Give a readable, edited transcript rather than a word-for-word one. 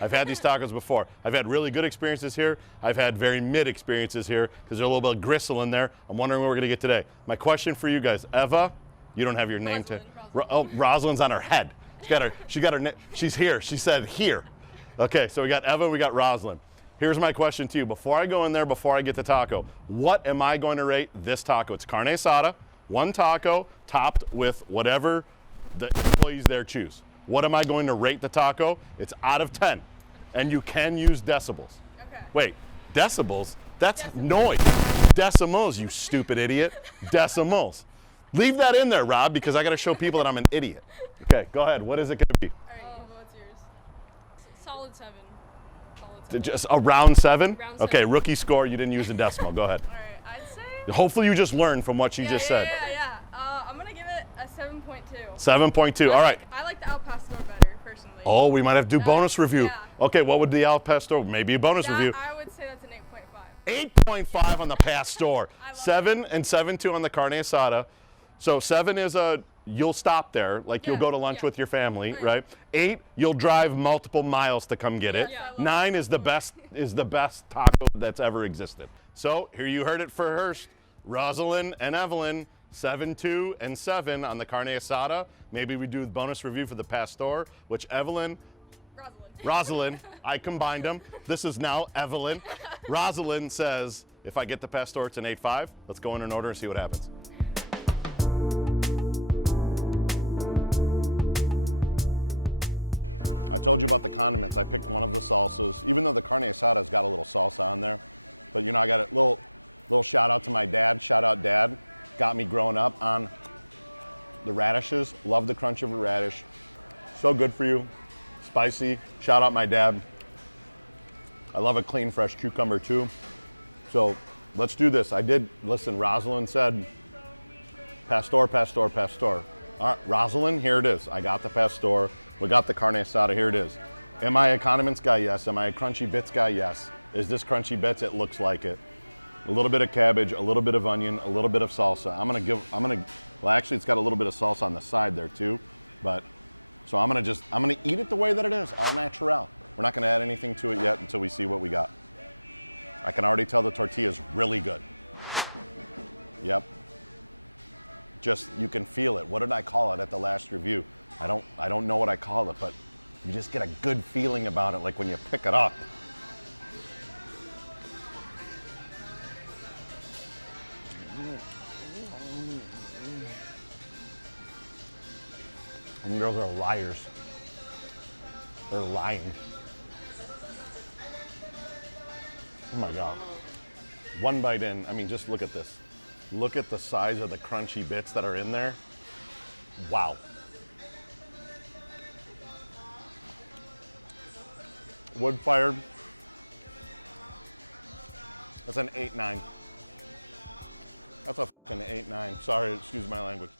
I've had these tacos before. I've had really good experiences here. I've had very mid experiences here because there's a little bit of gristle in there. I'm wondering what we're gonna get today. My question for you guys, Eva, you don't have your name to. Oh, Rosalind's on her head. She's here. She said here. Okay, so we got Eva, we got Rosalind. Here's my question to you. Before I go in there, before I get the taco, what am I going to rate this taco? It's carne asada, one taco topped with whatever the employees there choose. What am I going to rate the taco? It's out of 10. And you can use decibels. Okay. Wait, decibels? That's noise. Decimals, you stupid idiot. Decimals. Leave that in there, Rob, because I got to show people that I'm an idiot. Okay, go ahead. What is it going to be? All right, what's yours? Solid 7. Solid 7. Just around 7? Around 7. Okay, rookie score. You didn't use a decimal. Go ahead. All right, I'd say. Hopefully you just learned from what you just said. Yeah. I'm gonna give it a 7.2. 7.2. All right. I like the Al Pastor better, personally. Oh, we might have to do bonus review. Yeah. Okay, what would the Al Pastor? Maybe a bonus review. I would say that's an 8.5. 8.5 on the Pastor. 7 and 7.2 on the carne asada. So 7 is you'll stop there, like you'll go to lunch with your family, right? 8, you'll drive multiple miles to come get it. 9 is the best taco that's ever existed. So here you heard it first. Rosalind and Evelyn, 7.2 and 7 on the carne asada. Maybe we do the bonus review for the Pastor, which Rosalind, I combined them. This is now Evelyn. Rosalind says, if I get the Pastor, it's an 8.5. Let's go in an order and see what happens. I told you about the condiments. I picked one of the salsas, even though the carne asada's got a little salsa on there. But you know, I got a little shout out to my dad. Shout out Dad. Got me growing up on the radishes. Love the crunch of a radish. So good for you. Spicy. Shout out my dad. I love a clean, fresh cucumber too. So let's do this. Listen, Rosalind said, Pastor, Pastor, Pastor. All right, Rosalind, here it is. I got the Pastor. We got the carne asada, here it is. Am I a condiments guy? Yes. Am I a crunchy bits guy? Yes. Is this crunchy bits? It looks like it. A little bit of cabbage, a little bit of onion, a little bit of salsa. Well, actually it's got a little bit of salsa on the side there too, so I'm gonna eat it the way that it is, all natural. We're not gonna add anything to it yet until we see what we got. I can already tell the tortilla is really good. Yep. Just, you can feel it. What did I call it at the last review? I don't know what I call it, but you just get a good feeling about it, like when you pick it up. And girls are liars. They're lying. Oh my God. One bite in, I mean, just look at this. Look at the size of the crunchy bits that are in there. Wow. Wood fired. That's an 8.9. That's a fucking 8.9. Sorry, excuse my language.